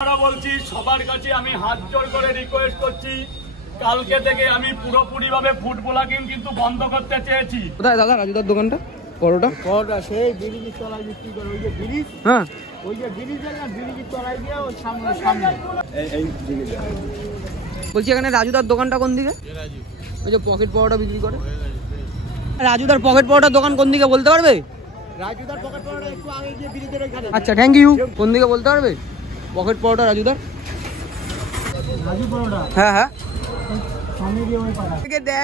বলছি সবার কাছে আমি হাত জোর করে রিকোয়েস্ট করছি, কালকে থেকে আমি পুরোপুরি ভাবে ফুড ব্লগিং কিন্তু বন্ধ করতে চেয়েছি। কোথায় দাদা রাজুদার দোকানটা? পরোটা সেই ব্রিজের তলায় বিক্রি করে, ওই যে ব্রিজ, হ্যাঁ ওই যে ব্রিজের না ব্রিজের তলায় গিয়ে ওই সামনে এই দিকে। বলছি এখানে রাজুদার দোকানটা কোন দিকে? ওই যে পকেট পরোটা বিক্রি করে। রাজুদার পকেট পরোটার দোকান কোন দিকে বলতে পারবে? রাজুদার পকেট পরোটা একটু আগে গিয়ে ব্রিজের ওইখানে। আচ্ছা থ্যাংক ইউ। কোন দিকে বলতে পারবে পকেট পরোটা রাজুদার? রাজু পরোটা, হ্যাঁ হ্যাঁ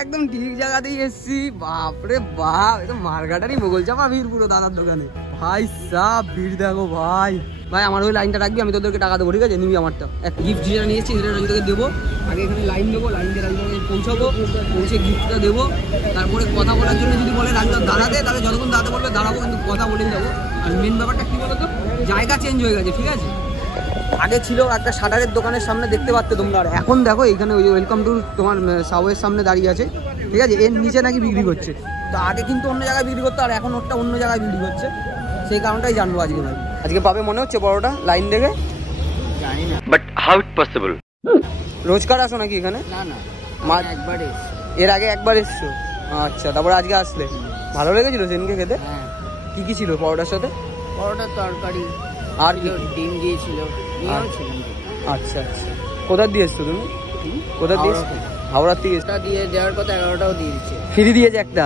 একদম ঠিক জায়গাতেই এসছি। বাপরে বাপ, এটা মার্ঘাটারই মোগল চাপা ভিড় পুরো দাদার দোকানে। ভাই সাহ ভিড় দেখো ভাই। ভাই আমার ওই লাইনটা রাখবি, আমি তোদেরকে টাকা দেবো, ঠিক আছে? নিবি আমারটা। এক গিফট যেটা নিয়েছি সেটা রাজুদাকে দেবো। আগে এখানে লাইন দেবো, লাইন দিয়ে রাজুদাকে পৌঁছাবো, পৌঁছে গিফটটা দেবো। তারপরে কথা বলার জন্য যদি বলে রাজুদা দাঁড়াতে, তাহলে যতক্ষণ দাঁড়াতে বলবে দাঁড়াবো, কিন্তু কথা বলেই যাবো। আর মেন ব্যাপারটা কি বলতো, জায়গা চেঞ্জ হয়ে গেছে, ঠিক আছে? আগে ছিল একটা শাটারের দোকানের সামনে দেখতে পাচ্ছ তোমরা, আর এখন দেখো এখানে ওই ওয়েলকাম টু তোমার সাউয়ের সামনে দাঁড়িয়ে আছে, ঠিক আছে? এর নিচে নাকি বিক্রি করছে। তো আগে কিন্তু অন্য জায়গায় বিক্রি করতো, আর এখন ওটা অন্য জায়গায় বিক্রি করছে। সেই কারণটাই জানবো আজকে ভাই। আজকে পাবে মনে হচ্ছে বড়টা লাইন দেখে? জানি না, বাট হাউ ইট পসিবল। রোজকার আসো নাকি এখানে? না না, একবার এর আগে একবার এসছো। আচ্ছা, তারপরে আজকে আসলে ভালো লেগেছিল সেদিনকে খেতে? কি কি ছিল পরোটার সাথে? পরোটার তরকারি আর ডিম দিয়েছিল। আচ্ছা আচ্ছা, কোথা দিয়ে এসছো তুমি? কোথা দিয়ে? হাওড়ার থেকে দিয়ে দেওয়ার কথা, 11টাও দিয়ে দিচ্ছে, ফ্রি দিয়েছে একটা।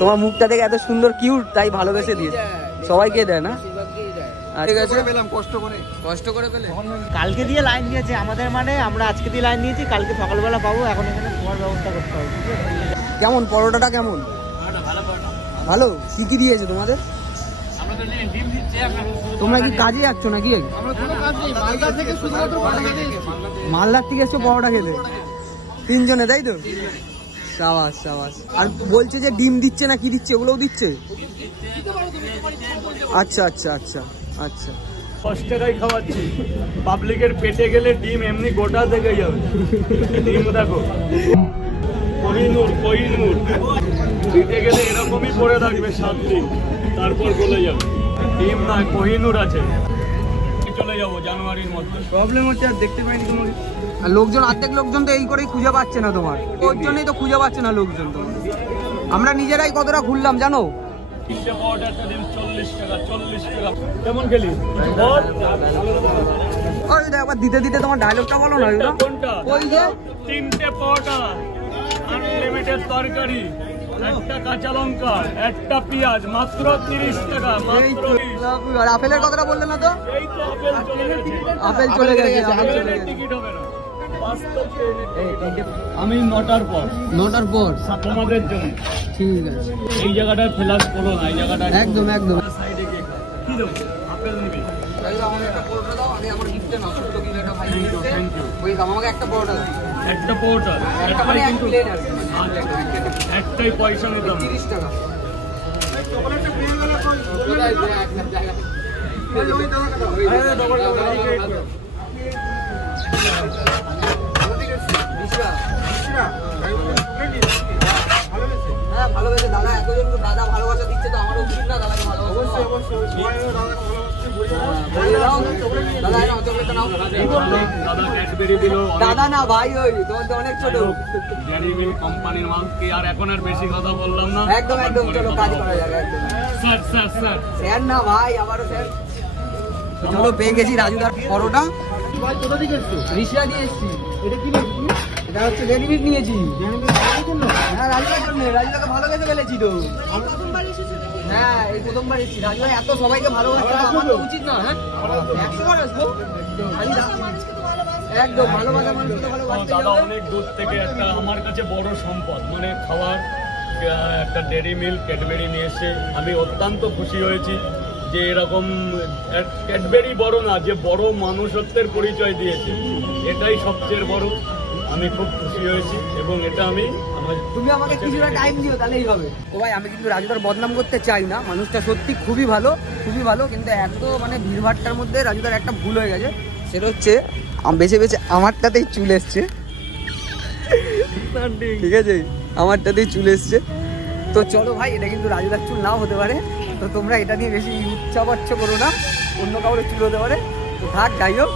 তোমার মুখটা দেখে এত সুন্দর কিউট, তাই ভালোবেসে দিয়েছে। সবাইকে দেয় না? ঠিক আছে, কষ্ট করে পেলে। কালকে দিয়ে লাইন দিয়েছে আমাদের, মানে আমরা আজকে দিয়ে লাইন দিয়েছি, কালকে সকালবেলা পাবো। এখন এখানে খাওয়ার ব্যবস্থা করতে হবে। কেমন পরোটাটা কেমন? ভালো। কি কি দিয়েছে তোমাদের? তোমরা কি কাজে যাচ্ছ নাকি? মালদার থেকে এসছো পরোটা খেতে তিনজনে, তাই তো? সাবাস সাবাস। আর বলছে যে ডিম দিচ্ছে না কি দিচ্ছে, ওগুলোও দিচ্ছে? আচ্ছা আচ্ছা আচ্ছা আচ্ছা। 10 টাকায় খাওয়াচ্ছি, পাবলিকের পেটে গেলে ডিম এমনি গোটা থেকে যাবে। ডিম দেখো, কোহিনূর কোহিনূর, পেটে গেলে এরকমই পড়ে থাকবে 7 দিন, তারপর গলে যাবে। ডিম না, কোহিনূর আছে। চলে যাবো জানুয়ারির মধ্যে। প্রবলেম হচ্ছে আর দেখতে পাইনি তোমার। আর লোকজন, অর্ধেক লোকজন তো এই করেই খুঁজে পাচ্ছে না তোমার, ওর জন্যই তো খুঁজে পাচ্ছে না লোকজন। তো আমরা নিজেরাই কতটা ঘুরলাম জানো? 3টে পরোটা একটা ডিম 40 টাকা, 40 টাকা। কেমন খেলি? একবার দিতে দিতে তোমার ডায়লগটা বলো না। কোনটা? ওই যে 3টে পরোটা, আনলিমিটেড তরকারি, একটা কাঁচা লঙ্কা, একটা পেঁয়াজ, মাত্র 30 টাকা। আর আপেলের কথাটা বললে না তো? এই তো আপেল চলে গেছে। আপেল চলে গেছে। টিকিট হবে না। আমি 9টার পর তোমাদের জন্য। ঠিক আছে, এই জায়গাটা ফ্ল্যাশ করো না, এই জায়গাটা একদম একদম। সাইডে গিয়ে কি দেবো? আপেল নিবি? আমাকে একটা পরোটা দাও, আমি আমার গিফটে নাও। ছোট্ট কি একটা ভাই দিয়েছে, ওই আমাকে একটা পরোটা দাও। একটা পরোটা, একটা মানে এক প্লেট আর কি। একটাই পয়সা নিতাম 30 টাকা। হ্যাঁ ভালো হয়েছে দাদা, এতজন দাদা ভালোবাসা দিচ্ছে তো আমার উচিত না দাদাকে ভালোবাসা? দাদা না ভাই, ওই তোমার তো অনেক ছোট কোম্পানির মাল কি আর এখন আর বেশি কথা বললাম না। একদম একদম, চলো কাজ করা যাবে। একদম স্যার স্যার স্যার স্যার না ভাই, আবারও স্যার। চলো পেয়ে গেছি রাজুদার পরোটা। কোথা থেকে এসছো? রিসিয়া দিয়ে এসছি। এটা কি নিয়েছি? এটা হচ্ছে রেডিমেড নিয়েছি। হ্যাঁ রাজুদার জন্য, রাজুদাকে ভালোবেসে ফেলেছি তো। হ্যাঁ এই প্রথমবার এসেছি। রাজুদা এত সবাইকে ভালোবাসছে, আমার তো উচিত না? হ্যাঁ 100 বার আসবো। একদম ভালোবাসা মানুষ তো ভালোবাসতে দাদা হবে। অনেক দূর থেকে একটা আমার কাছে বড় সম্পদ, মানে খাওয়ার একটা ডেরি মিল্ক ক্যাডবেরি নিয়ে এসে আমি অত্যন্ত খুশি হয়েছি যে এরকম ক্যাডবেরি বড় না, যে বড় মানুষত্বের পরিচয় দিয়েছে, এটাই সবচেয়ে বড়। আমি খুব খুশি হয়েছি এবং এটা আমি তুমি আমাকে কিছুটা টাইম দিও, তাহলেই হবে। তো ভাই আমি কিন্তু রাজুদার বদনাম করতে চাই না, মানুষটা সত্যি খুবই ভালো, খুবই ভালো। কিন্তু এত মানে ভিড়ভাট্টার মধ্যে রাজুদার একটা ভুল হয়ে গেছে, সেটা হচ্ছে বেছে বেছে আমারটাতেই চুল এসছে। ঠিক আছে, আমারটাতেই চুল এসছে। তো চলো ভাই, এটা কিন্তু রাজুদার চুল নাও হতে পারে, তো তোমরা এটা নিয়ে বেশি উচ্চাবাচ্য করো না, অন্য কাউরে চুল হতে পারে। তো থাক, যাই হোক।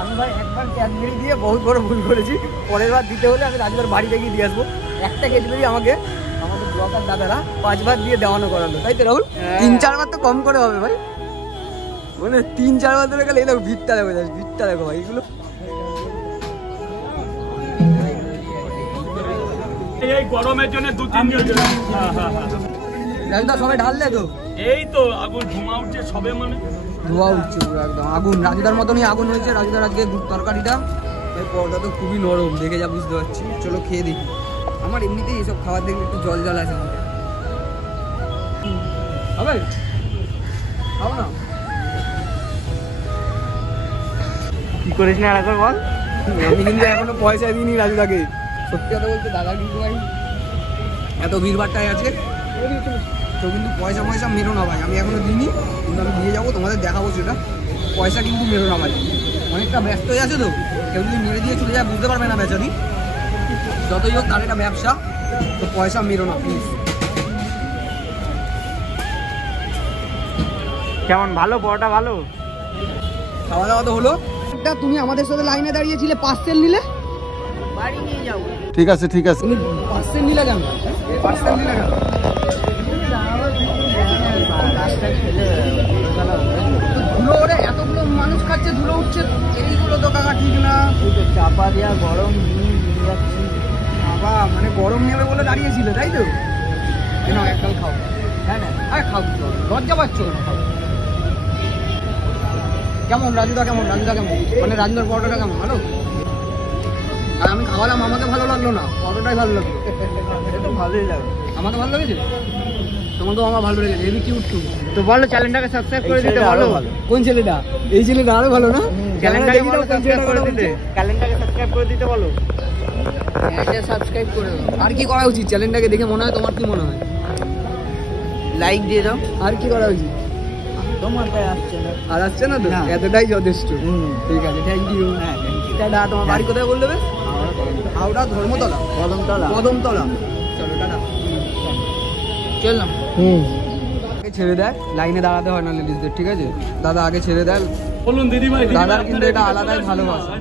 আমি ভাই একবার ক্যাডবেরি দিয়ে বহুত বড় ভুল করেছি, পরের বার দিতে হলে আমি রাজুদার বাড়িতে গিয়ে দিয়ে আসবো। একটা ক্যাডবেরি আমাকে আমাদের ব্লগার দাদারা 5 বার দিয়ে দেওয়ানো করালো, তাই তো রাহুল? 3-4 বার তো কম করে হবে ভাই, মানে 3-4 বার ধরে গেলে এই দেখো ভিড়টা দেখো, ভিড়টা দেখো ভাই, এগুলো এই গরমের জন্য 2-3 জন। রাজুদা সবাই ঢাললে তো? এই তো আগুন ধোঁয়া উঠছে সবে, মানে ধোয়া উঠছে পুরো একদম আগুন। রাজুদার মতনই আগুন হয়েছে রাজুদার আজকে তরকারিটা। এই পরোটা তো খুবই নরম, দেখে যা বুঝতে পারছি। চলো খেয়ে দেখি। আমার এমনিতেই এইসব খাবার দেখলে একটু জল জল আছে আমাকে। হবে খাও না? কি করিস না আরেকবার বল। আমি কিন্তু এখনো পয়সা দিইনি রাজুদাকে, সত্যি কথা বলতে। দাদা কিন্তু ভাই এত ভিড়ভাড়টাই আছে তো, কিন্তু পয়সা পয়সা মেরো না ভাই। আমি এখনো দিইনি, কিন্তু আমি দিয়ে যাবো, তোমাদের দেখাবো সেটা। পয়সা কিন্তু মেরো না ভাই, অনেকটা ব্যস্ত হয়ে আছে তো। কেউ যদি মেরে দিয়ে চলে যায় বুঝতে পারবে না বেচারি। যতই হোক তার একটা ব্যবসা, তো পয়সা মেরো না প্লিজ। কেমন, ভালো পরোটা ভালো? খাওয়া দাওয়া তো হলো। তুমি আমাদের সাথে লাইনে দাঁড়িয়েছিলে, পার্সেল নিলে? বাড়ি নিয়ে যাবো। ঠিক আছে ঠিক আছে। তুমি পার্সেল নিলে কেন? পার্সেল নিলে কেন? ধুলো ওরে, এতগুলো মানুষ খাচ্ছে, ধুলো উঠছে, এইগুলো তো কাকা ঠিক না। চাপা দেওয়া গরম নিয়ে যাচ্ছি। বাবা মানে গরম নেবে বলে দাঁড়িয়েছিল, তাই তো? কেন একদম খাও। হ্যাঁ না, আরে খাও, লজ্জা পাচ্ছ কেন? খাও। কেমন রাজুদা, কেমন রাজুদা, কেমন মানে রাজুদার পরোটাটা কেমন? ভালো? আর আমি খাওয়ালাম, আমাকে ভালো লাগলো না, পরোটাই ভালো লাগলো। এটা ভালোই লাগে। আমাকে ভালো লেগেছে, তোমাকেও আমার ভালো লেগেছে। হেবি কিউট তুমি। তো বলো চ্যানেলটাকে সাবস্ক্রাইব করে দিতে বলো। কোন ছেলেটা? এই ছেলেটা আরো ভালো না? চ্যানেলটাকে সাবস্ক্রাইব করে দিতে, চ্যানেলটাকে সাবস্ক্রাইব করে দিতে বলো। এটা সাবস্ক্রাইব করে দাও। আর কি করা উচিত চ্যানেলটাকে দেখে মনে হয়? তোমার কি মনে হয়? লাইক দিয়ে দাও। আর কি করা উচিত? তোমারটাই আসছে না। আর আসছে না তো? না। এতটাই যথেষ্ট। ঠিক আছে, থ্যাংক ইউ। হ্যাঁ, টাটা। তোমার বাড়ি কোথায় বললে? হাওড়া ধর্মতলা, কদমতলা। কদমতলা। চলো টাটা। চললাম। আগে ছেড়ে দেয়, লাইনে দাঁড়াতে হয় না লেডিসদের, ঠিক আছে? দাদা আগে ছেড়ে দেয়। বলুন দিদি ভাই। দাদার কিন্তু এটা আলাদাই ভালোবাসা।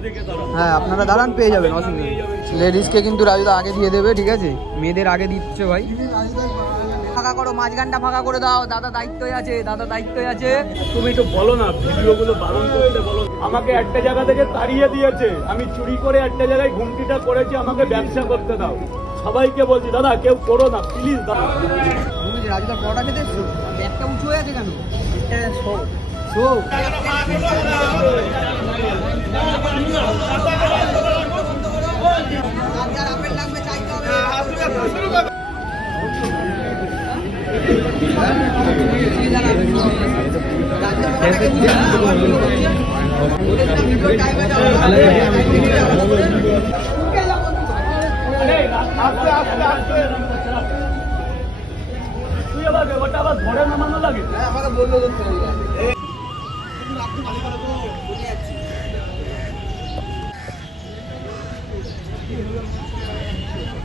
হ্যাঁ আপনারা দাঁড়ান, পেয়ে যাবেন, অসুবিধা নেই। লেডিসকে কিন্তু রাজুদা আগে দিয়ে দেবে, ঠিক আছে? মেয়েদের আগে দিচ্ছে ভাই। ফাঁকা করো, মাঝখানটা ফাঁকা করে দাও। দাদা দায়িত্বই আছে, দাদা দায়িত্বই আছে। তুমি একটু বলো না, ভিডিওগুলো বারণ করতে বলো। আমাকে একটা জায়গা থেকে তাড়িয়ে দিয়েছে, আমি চুরি করে একটা জায়গায় ঘুমটিটা করেছি, আমাকে ব্যবসা করতে দাও। সবাইকে বলছি দাদা কেউ করো না প্লিজ দাদা। তুমি যে রাজুদার পরোটা খেতে এসছো, ব্যাগটা উঁচু হয়ে আছে কেন? এটা শো। শো। তুই আবার ব্যাপারটা আবার ধরে নামানো লাগে। আমাকে বললো ধরতে হবে।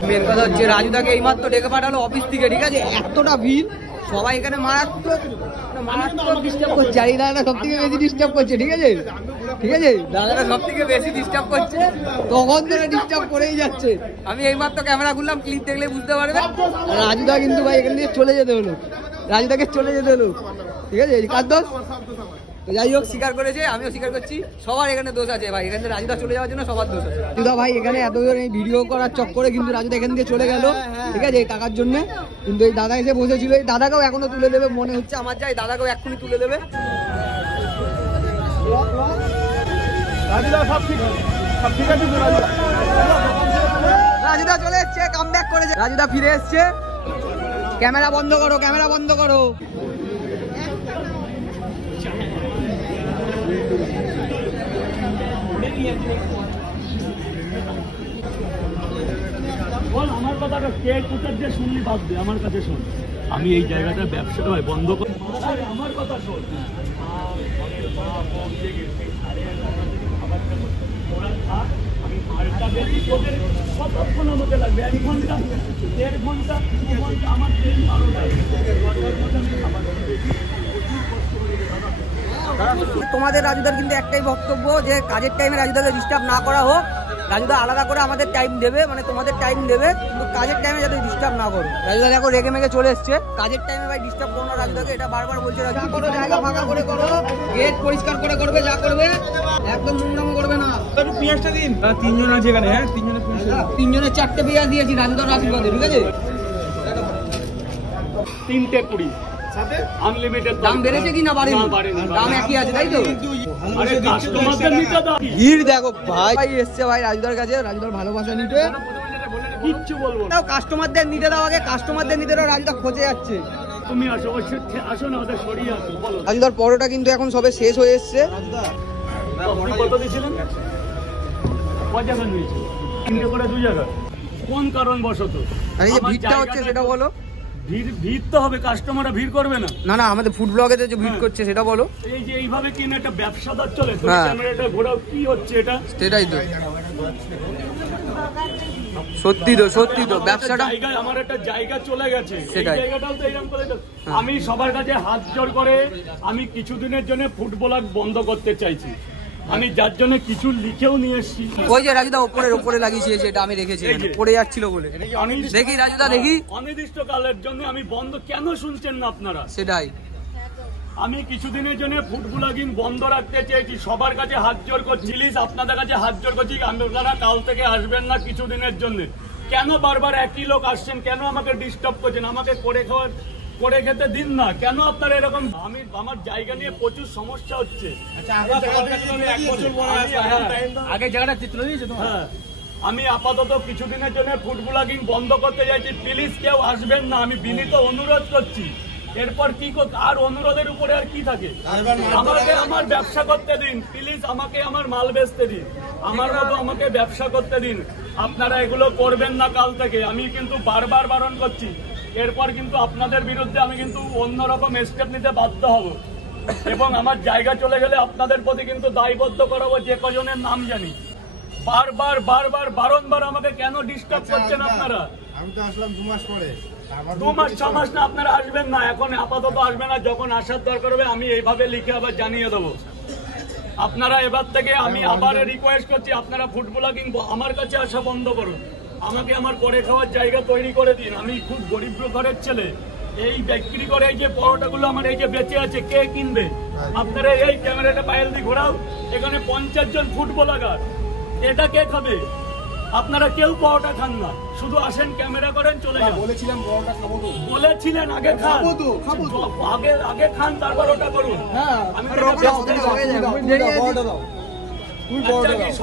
মেন কথা হচ্ছে রাজুদাকে এইমাত্র ডেকে পাঠালো অফিস থেকে, ঠিক আছে? এতটা ভিড়, সবাই এখানে মারাত্মক ডিস্টার্ব করছে। আর এই দাদাটা সব থেকে বেশি ডিস্টার্ব করছে, ঠিক আছে? ঠিক আছে, দাদাটা সব থেকে বেশি ডিস্টার্ব করছে, তখন ধরে ডিস্টার্ব করেই যাচ্ছে। আমি এইমাত্র ক্যামেরা খুললাম, ক্লিপ দেখলে বুঝতে পারবে। আর রাজুদা কিন্তু ভাই এখান থেকে চলে যেতে হলো, রাজুদাকে চলে যেতে হলো, ঠিক আছে? কার দোষ? তো যাই হোক, স্বীকার করেছে, আমিও স্বীকার করছি, সবার এখানে দোষ আছে ভাই। এখানে রাজুদা চলে যাওয়ার জন্য সবার দোষ আছে। রাজুদা ভাই এখানে এতজন এই ভিডিও করার চক্করে কিন্তু রাজুদা এখান থেকে চলে গেল, ঠিক আছে? এই টাকার জন্য। কিন্তু এই দাদা এসে বসেছিল, এই দাদাকেও এখনো তুলে দেবে মনে হচ্ছে আমার, যাই দাদাকেও এক্ষুনি তুলে দেবে। রাজুদা সব ঠিক আছে, সব ঠিক আছে তো রাজুদা। রাজুদা চলে এসছে, কামব্যাক করেছে, রাজুদা ফিরে এসছে। ক্যামেরা বন্ধ করো, ক্যামেরা বন্ধ করো। বল আমার কথাটা কে কোথার যে শুনলি ভাববে, আমার কাছে শোন। আমি এই জায়গাটা ব্যবসাটা ভাই বন্ধ কর, আমার কথা শোন। আমি মালটা বেশি তোদের কতক্ষণ আমাকে লাগবে? 1 ঘন্টা, 1.5 ঘন্টা, 2 ঘন্টা, আমার ট্রেন 12টায়। 12টার মধ্যে আমি খাবার বেশি প্রচুর কষ্ট করে দাদা। তোমাদের রাজুদার কিন্তু একটাই বক্তব্য যে কাজের টাইমে রাজুদাকে ডিস্টার্ব না করা হোক। রাজুদা আলাদা করে আমাদের টাইম দেবে, মানে তোমাদের টাইম দেবে, কিন্তু কাজের টাইমে যাতে ডিস্টার্ব না করো। রাজুদা দেখো রেগে মেগে চলে এসছে, কাজের টাইমে ভাই ডিস্টার্ব করো না রাজুদাকে, এটা বারবার বলছে। যা করো জায়গা ফাঁকা করে করো, গেট পরিষ্কার করে করবে, যা করবে একদম নোংরামো করবে না। একটু পেঁয়াজটা দিন। তিনজন আছে এখানে, হ্যাঁ তিনজনের 4টে পেঁয়াজ দিয়েছি রাজুদার আশীর্বাদে, ঠিক আছে? 3টে 20 আনলিমিটেড। দাম বেড়েছে কি না বাড়েনি? দাম একই আছে, তাই তো? আরে কাস্টমারদের নিতে দাও। ভিড় দেখো ভাই, ভাই এসছে ভাই রাজুদার কাছে, রাজুদার ভালোবাসা নিতে। কিচ্ছু বলবো না, কাস্টমারদের নিতে দাও আগে, কাস্টমারদের নিতে দাও। রাজুদা খোঁজে যাচ্ছে। তুমি আসো, আসো না, ওদের সরিয়ে আসো। বলো রাজুদার পরোটা কিন্তু এখন সবে শেষ হয়ে এসছে। আপনি কত দিয়েছিলেন? 50 নিয়েছি, 3টে করে 2 জায়গা। কোন কারণ বশত? আর এই যে ভিড়টা হচ্ছে সেটা বলো। ভিড় তো হবে, কাস্টমাররা ভিড় করবে না? না না, আমাদের ফুড ব্লগে যে ভিড় করছে সেটা বলো। এই যে এইভাবে কিনা একটা ব্যবসাদার চলে, হ্যাঁ। ক্যামেরাটা ঘোরাও, কি হচ্ছে এটা? সেটাই তো, সত্যি তো সত্যি তো ব্যবসাটা। আমার একটা জায়গা চলে গেছে, এই সেটাই। জায়গাটাও তো এরকম করে আমি সবার কাছে হাত জোড় করে আমি কিছুদিনের জন্য ফুড ব্লগ বন্ধ করতে চাইছি। আমি যার জন্য কিছু লিখেও নিয়ে এসেছি। ওই যে রাজুদা উপরে লাগিয়েছে, সেটা আমি রেখেছি, পড়ে যাচ্ছিল বলে। দেখি রাজুদা, দেখি। অনির্দিষ্টকালের জন্য আমি বন্ধ, কেন শুনছেন না আপনারা? সেটাই, আমি কিছুদিনের জন্য ফুড ব্লগিং বন্ধ রাখতে চেয়েছি, সবার কাছে হাত জোড় করছি, প্লিজ আপনাদের কাছে হাত জোড় করছি, আপনারা কাল থেকে আসবেন না কিছুদিনের জন্য। কেন বারবার একই লোক আসছেন? কেন আমাকে ডিস্টার্ব করছেন? আমাকে করে খেতে দিন না, কেন আপনারা এরকম? আমি আমার জায়গা নিয়ে প্রচুর সমস্যা হচ্ছে। হ্যাঁ, আমি আপাতত কিছুদিনের জন্য ফুড ব্লগিং বন্ধ করতে চাইছি, প্লিজ কেউ আসবেন না, আমি বিনীত অনুরোধ করছি। এরপর কি আর অনুরোধের উপরে আর কি থাকে? আমাকে আমার ব্যবসা করতে দিন, প্লিজ আমাকে আমার মাল বেচতে দিন, আমার মতো আমাকে ব্যবসা করতে দিন। আপনারা এগুলো করবেন না কাল থেকে, আমি কিন্তু বারবার বারণ করছি। এরপর কিন্তু আপনাদের বিরুদ্ধে আমি কিন্তু অন্যরকম স্টেপ নিতে বাধ্য হব, এবং আমার জায়গা চলে গেলে আপনাদের প্রতি কিন্তু দায়বদ্ধ করাবো, যে কজনের নাম জানি। বারবার আমাকে কেন ডিস্টার্ব করছেন আপনারা? আমি তো আসলাম 2 মাস পরে। 2 মাস 6 মাস না, আপনারা আসবেন না, এখন আপাতত আসবেন না। যখন আসার দরকার হবে আমি এইভাবে লিখে আবার জানিয়ে দেবো। আপনারা এবার থেকে আমি আবার রিকোয়েস্ট করছি, আপনারা ফুড ব্লগিং আমার কাছে আসা বন্ধ করুন, আমাকে আমার করে খাওয়ার জায়গা তৈরি করে দিন। আমি খুব গরিব ঘরের ছেলে, এই বিক্রি করে এই যে পরোটাগুলো আমার এই যে বেঁচে আছে, কে কিনবে? আপনারা এই ক্যামেরাটা পায়েল দিয়ে ঘোরাও, এখানে 50 জন ফুড ব্লগার, এটা কে খাবে? আপনারা কেউ পরোটা খান না, শুধু আসেন, ক্যামেরা করেন, চলে যান। বলেছিলাম পরোটা খাবো তো। বলেছিলেন আগে খান, আগে খান, তারপর ওটা করুন। আমি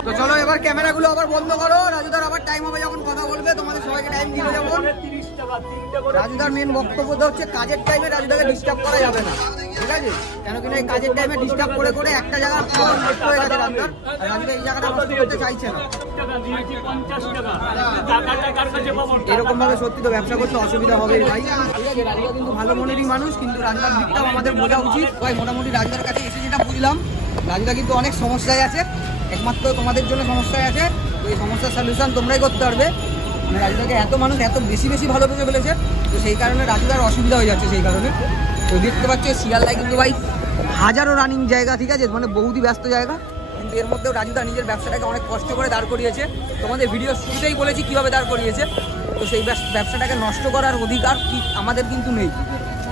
তো চলো এবার ক্যামেরাগুলো আবার বন্ধ করো। রাজুদার আবার টাইম হবে, যখন কথা বলবে তোমাদের সবাইকে টাইম দিবে। যেমন 30 টাকা 3টে করে। রাজুদার মেন বক্তব্য হচ্ছে কাজের টাইমে রাজুদাকে ডিস্টার্ব করা যাবে না, ঠিক আছে? কেন কিনা এই কাজের টাইমে ডিস্টার্ব করে একটা জায়গা নষ্ট হয়ে গেছে রাজুদার, আর রাজুদা এই জায়গাটা নষ্ট করতে চাইছে না। টাকা দিয়েছি, 50 টাকা। টাকাটা কার কাছে পাবো? এরকম ভাবে সত্যি তো ব্যবসা করতে অসুবিধা হবে ভাই, ঠিক আছে? রাজুদা কিন্তু ভালো মনেরই মানুষ, কিন্তু রাজুদার দিকটাও আমাদের বোঝা উচিত। ভাই মোটামুটি রাজুদার কাছে এসে যেটা বুঝলাম, রাজুদা কিন্তু অনেক সমস্যায় আছে, একমাত্র তোমাদের জন্য সমস্যায় আছে। তো এই সমস্যার সলিউশন তোমরাই করতে পারবে। মানে রাজুদাকে এত মানুষ এত বেশি ভালোবেসে ফেলেছে, তো সেই কারণে রাজুদার অসুবিধা হয়ে যাচ্ছে। সেই কারণে তো দেখতে পাচ্ছ শিয়ালদায় কিন্তু ভাই হাজারো রানিং জায়গা, ঠিক আছে? মানে বহুতই ব্যস্ত জায়গা, কিন্তু এর মধ্যেও রাজুদা নিজের ব্যবসাটাকে অনেক কষ্ট করে দাঁড় করিয়েছে। তোমাদের ভিডিও শুরুতেই বলেছি কীভাবে দাঁড় করিয়েছে, তো সেই ব্যবসাটাকে নষ্ট করার অধিকার কি আমাদের কিন্তু নেই।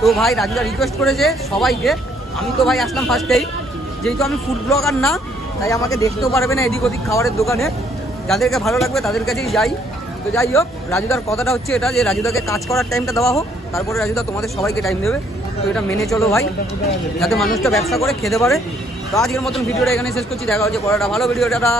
তো ভাই রাজুদা রিকোয়েস্ট করেছে সবাইকে, আমি তো ভাই আসলাম ফার্স্টেই, যেহেতু আমি ফুড ব্লগার না, তাই আমাকে দেখতেও পারবে না এদিক ওদিক খাবারের দোকানে, যাদেরকে ভালো লাগবে তাদের কাছেই যাই। তো যাই হোক, রাজুদার কথাটা হচ্ছে এটা যে রাজুদাকে কাজ করার টাইমটা দেওয়া হোক, তারপরে রাজুদা তোমাদের সবাইকে টাইম দেবে। তো এটা মেনে চলো ভাই, যাতে মানুষটা ব্যবসা করে খেতে পারে। তো আজকের মতন ভিডিওটা এখানে শেষ করছি, দেখা হচ্ছে পরে একটা ভালো ভিডিওটা।